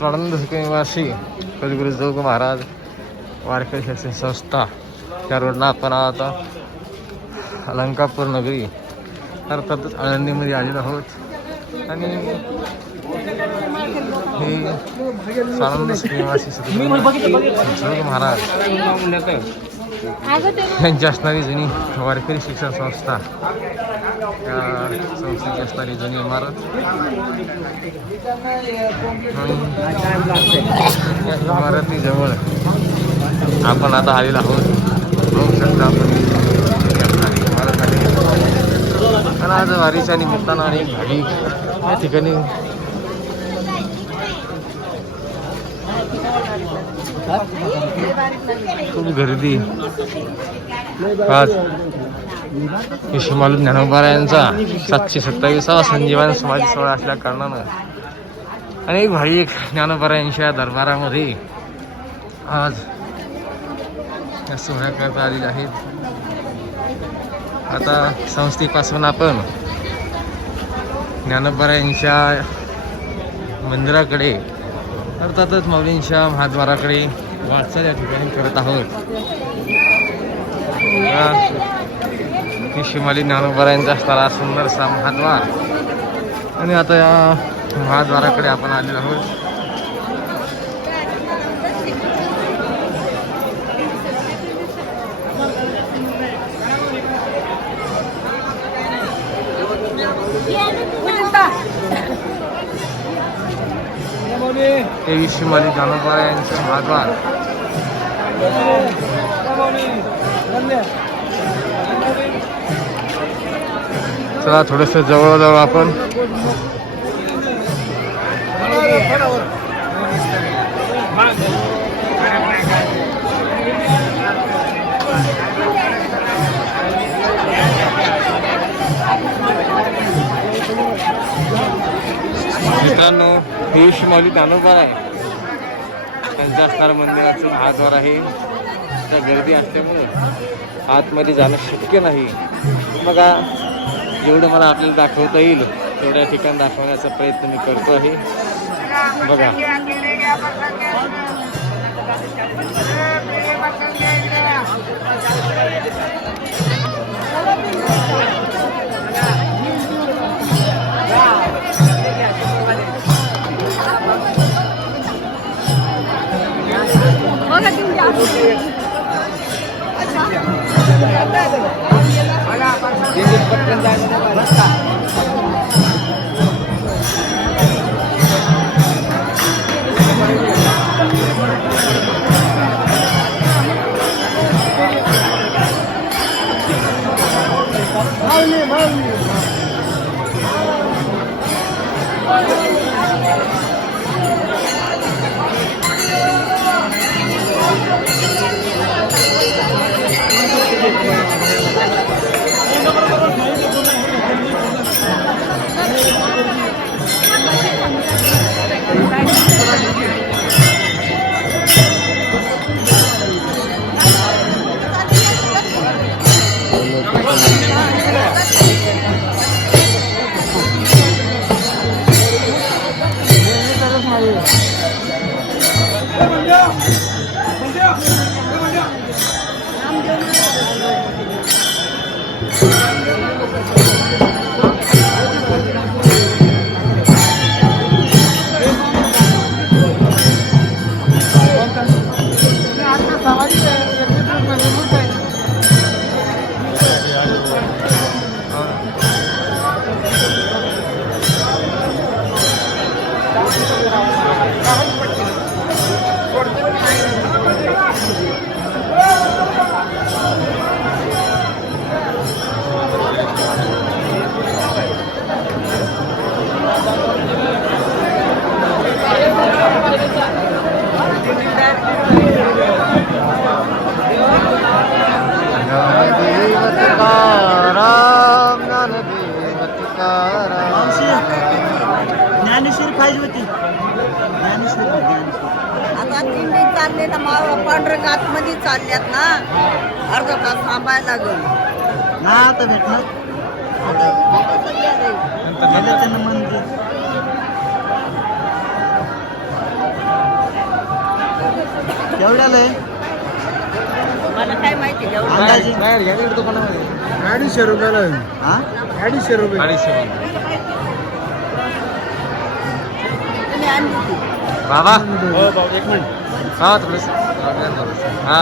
स्वानंद निवासी कधीगुरु जोग महाराज? वारकरी शिक्षण संस्था. त्या रोडला आपण आता अलंकापूर नगरी अर्थातच आळंदीमध्ये आलेलो आहोत. आणि हे स्वानंद निवासी जोग महाराज? त्यांची असणारी जुनी वारकरी शिक्षण संस्था त्या संस्थेची असणारी जुनी इमारत या इमारतीजवळ आपण आता आलेलो आहोत बघू शकता आपण असणारी इमारत आणि आज वारीच्या निमित्तानं आणि भाविक या ठिकाणी खूप गर्दी. आज विश्वमालू ज्ञानोबा यांचा सातशे सत्तावीसावा संजीवन समाज सोहळा असल्या कारणानं. अनेक भाविक ज्ञानोबा यांच्या दरबारामध्ये आज या सोहळ्याकरता आलेल्या आहेत. आता संस्थेपासून आपण ज्ञानोबा यांच्या मंदिराकडे अर्थातच माऊलींच्या महाद्वाराकडे वाटचाल या ठिकाणी करत आहोत. शिमाली ज्ञानोबरायांचा असणारा सुंदरसा महाद्वार. आणि आता या महाद्वाराकडे आपण आलेलो आहोत. तेवीस शिमाली जानोबा यांचे महाद्वार चला थोडस जवळजवळ आपण मित्रांनो हे शिमाली ज्ञानोबा आहे. त्यांचं मंदिराचं महाद्वार आहे. त्या गर्दी असल्यामुळे आतमध्ये जाणं शक्य नाही. बघा जेवढं मला आपल्याला दाखवता येईल. तेवढ्या ठिकाण दाखवण्याचा प्रयत्न मी करतो आहे बघा. ज्ञानेश्वरी दिंडी चालले ना मा- पांढरंग आतमध्ये चालल्यात ना. अर्धा तास थांबायला लागल. ना आता भेटणार. गेलं त्यांना मंदिर. केवढ्याला आहे मला काय माहिती एवढं अंदाजे? बाहेर घ्या तिकडे दुकानामध्ये. अडीचशे रुपयाला आहे. हा? अडीचशे रुपये. अडीचशे तुम्ही आणली बाबा. एक मिनिट. हा थोडस. हा.